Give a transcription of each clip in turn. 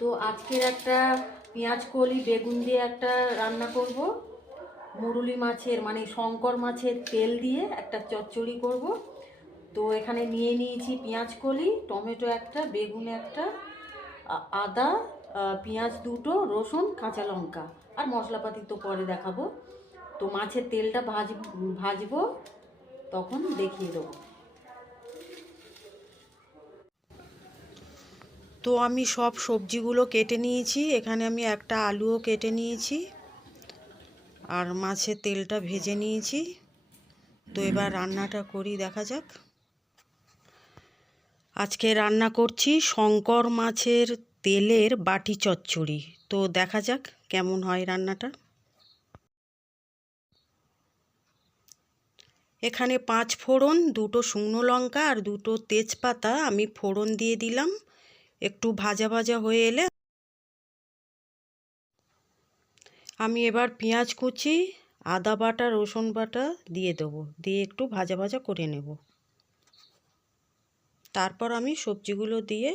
তো আজকের একটা পেঁয়াজ কলি, বেগুন দিয়ে একটা রান্না করব। মুরুলি মাছের মানে শঙ্কর মাছের তেল দিয়ে একটা চচ্চড়ি করব। তো এখানে নিয়ে নিয়েছি পেঁয়াজ কলি, টমেটো একটা, বেগুন একটা আদা পেঁয়াজ দুটো, রসুন, কাঁচা লঙ্কা। আর মশলাপাতি তো পরে দেখাবো। তো মাছের তেলটা ভাজ, ভাজবো, তখন দেখিয়ে দেবো। তো আমি সব সবজিগুলো কেটে নিয়েছি। এখানে আমি একটা আলুও কেটে নিয়েছি আর মাছের তেলটা ভেজে নিয়েছি। তো এবার রান্নাটা করি, দেখা যাক। আজকে রান্না করছি শঙ্কর মাছের তেলের বাটি চচ্চড়ি। তো দেখা যাক কেমন হয় রান্নাটা। এখানে পাঁচ ফোড়ন, দুটো শুকনো লঙ্কা আর দুটো তেজপাতা আমি ফোড়ন দিয়ে দিলাম। একটু ভাজা ভাজা হয়ে এলে আমি এবার পেঁয়াজ কুচি, আদা বাটা, রসুন বাটা দিয়ে দেবো। দিয়ে একটু ভাজা ভাজা করে নেব। তারপর আমি সবজিগুলো দিয়ে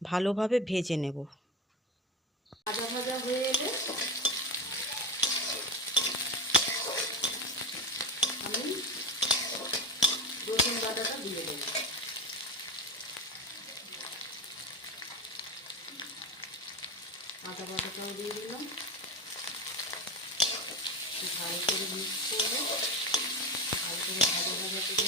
ভালোভাবে ভেজে নেব। ভাজা ভাজা হয়ে এলে আমি রসুন বাটাটা দিয়ে দেবো আদা বাটাটাও দিয়ে দিলাম। ভালো করে মিক্স করব ভালো করে ভাজা ভাজা করে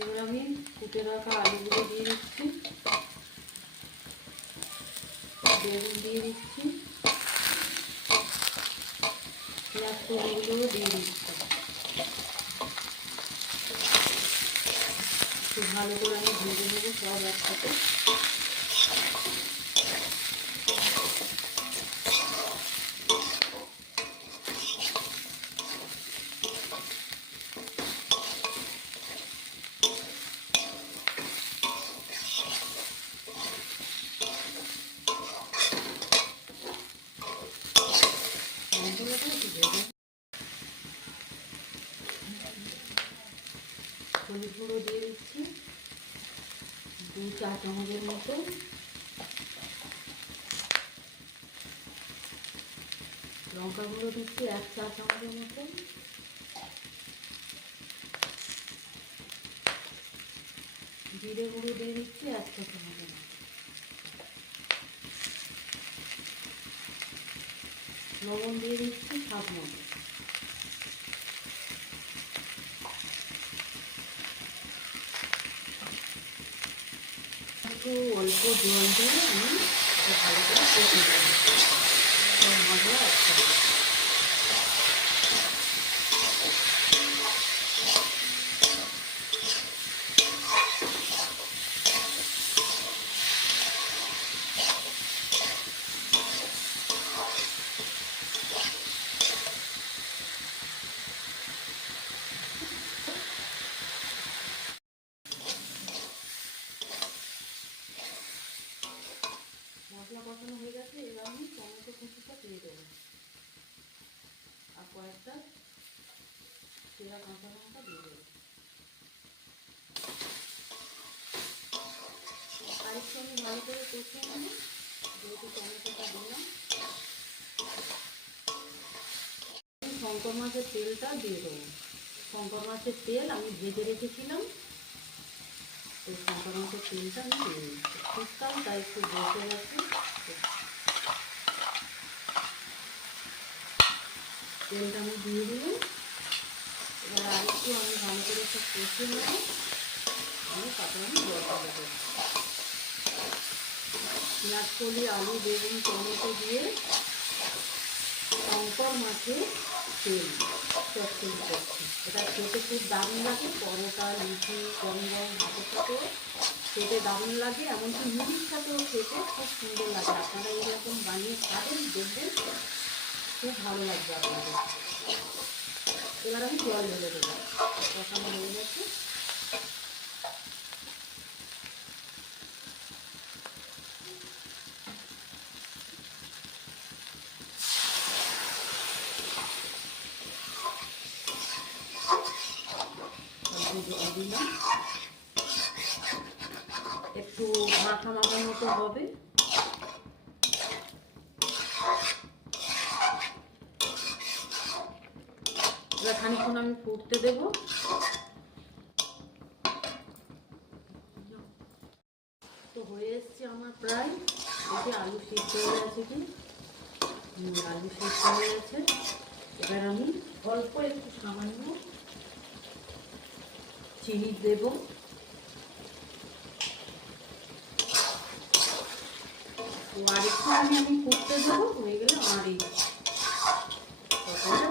এবার আমি কুটে রাখা আলুগুলো দিয়ে দিচ্ছি। বেগুন দিয়ে দিচ্ছি। পেঁয়াজ কলিগুলো দিয়ে দিচ্ছি। ভালো করে আমি ভেজে নেব সব একসাথে হলুদ গুঁড়ো দিয়ে দিচ্ছি দু চা চামচের মতো। লঙ্কা গুঁড়ো দিচ্ছি এক চা চামচের মতো জিরে গুঁড়ো দিয়ে দিচ্ছি এক চা চামচের লবণ দিয়ে দিচ্ছি স্বাদ মতো। একটু অল্প জল দিয়ে আমি ভালো করে কষে দেবো মশলা একসাথে মশলা কষানো হয়ে গেছে এবার আমি টমেটো কুচিটা দিয়ে দেবো আর কয়েকটা সেরা কাঁচা লঙ্কা দিয়ে দেবো আরেকটু আমি ভালো করে নেব যেহেতু টমেটোটা দিলাম শঙ্কর মাছের তেলটা দিয়ে দেবো। শঙ্কর মাছের তেল আমি ভেজে রেখেছিলাম। এই শঙ্কর মাছের তেলটা আমি দিয়ে দিচ্ছি শীতকাল তাই একটু বসে গেছে তেলটা আমি দিয়ে দিলাম। এবার আরেকটু আমি ভালো করে সব কষে নেব। আমি তারপরে আমি জলটা দেবো। পেঁয়াজ কলি, আলু, বেগুন, টমেটো দিয়ে শঙ্কর মাছের তেল চচ্চড়ি করছি। এটা খেতে খুব দারুণ লাগে, পরোটা, লুচি, গরম ভাতের সাথে খেতে দারুণ লাগে, এমনকি মুড়ির সাথেও খেতে খুব সুন্দর লাগে। আপনারা এইরকম বানিয়ে খাবেন, দেখবেন খুব ভালো লাগবে আপনাদের। এবার আমি জল ঢেলে দেবো। কষানো হয়ে গেছে। একটু মাখা মাখা মতো হবে। এবার খানিক্ষণ আমি ফুটতে দেবো। তো হয়ে এসছে আমার প্রায়। দেখি আলু সিদ্ধ হয়ে গেছে কি? আলু সিদ্ধ হয়ে গেছে এবার আমি অল্প একটু সামান্য চিনি দেব। তো আর একটু আমি ফুটতে দেবো, হয়ে গেলে আমার এই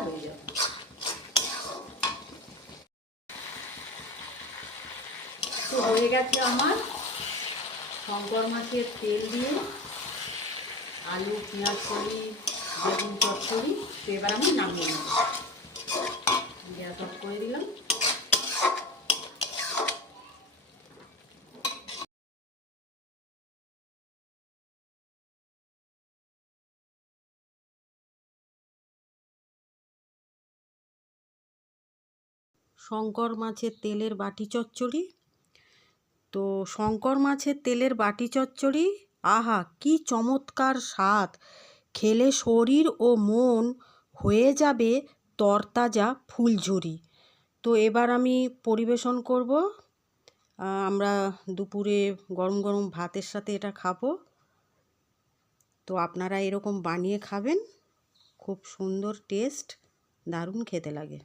হয়ে যাবে। তো হয়ে গেছে আমার শঙ্কর মাছের তেল দিয়ে আলু, পেঁয়াজ করি, বেগুন চচ্চড়ি তো এবার আমি নামিয়ে নেব। গ্যাস অফ করে দিলাম। শঙ্কর মাছের তেলের বাটি চচ্চড়ি? তো শঙ্কর মাছের তেলের বাটি চচ্চড়ি? আহা, কি চমৎকার স্বাদ! খেলে শরীর ও মন হয়ে যাবে তরতাজা ফুলঝুরি। তো এবার আমি পরিবেশন করব। আমরা দুপুরে গরম গরম ভাতের সাথে এটা খাব। তো আপনারা এরকম বানিয়ে খাবেন। খুব সুন্দর টেস্ট, দারুণ খেতে লাগে।